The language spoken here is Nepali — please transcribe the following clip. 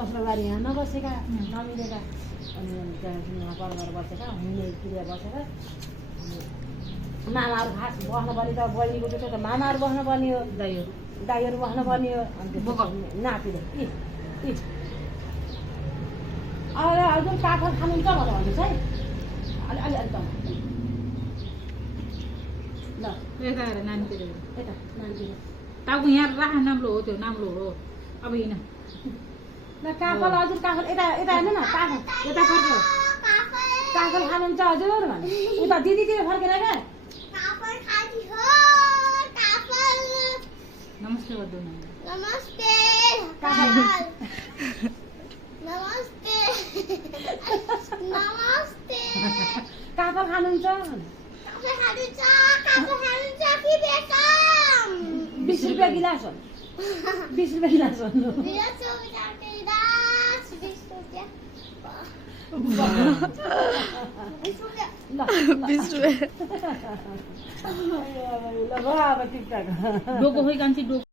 ससुराबारी यहाँ नबसेका नमिलेका अनि त्यहाँ सिनेमा कल गरेर बसेका हुने क्रिया बसेर मामाहरू खास बस्नुपर्ने त बहिनीको त्यो त मामाहरू बस्नुपर्ने हो दाइहरू बस्नुपर्ने हो अनि नातिले हजुर काठल खानुहुन्छ भनेर भन्नुहोस् है अलि त ल यता हेर नानीतिर यता नानीतिर टाउको यहाँ राख नाम्लो हो त्यो नाम्लो हो अब हिँड ल काफल हजुर काफल यता यता हेर्नु न काफल यता फर्क्यो काफल खानुहुन्छ हजुर भने उता दिदीतिर फर्केर क्या नमस्ते गर्दैन नमस्ते काफल नमस्ते नमस्ते काफल खानुहुन्छ काफे खानुहुन्छ कि बेकम 20 रुपियाँ गिलास हो 20 रुपियाँ गिलास भन्नु ल 20 रुपियाँ ल अब टिकटक डोको खोइ कान्छी डोको